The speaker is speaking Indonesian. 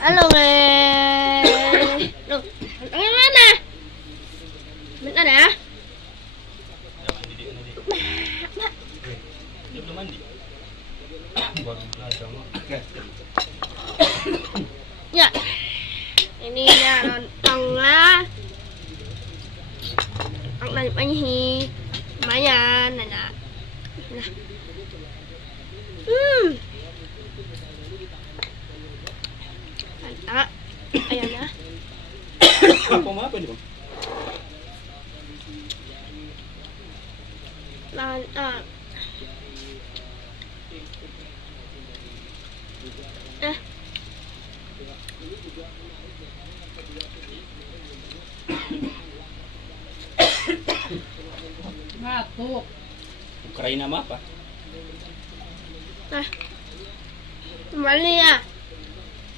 Halo guys. Loh, tangan mana? Bentar ya. Udah mandi di ini, Dik. Mak. Dia belum mandi. Baru belajar mah. Ya. Ini ya lontong lah. Ang lagi panhi. Lumayan, nah. Mantap. Ayamnya. Apa mau apa ini, Bang? Mantap. Batuk. Ukraina mah apa? Kembali ya.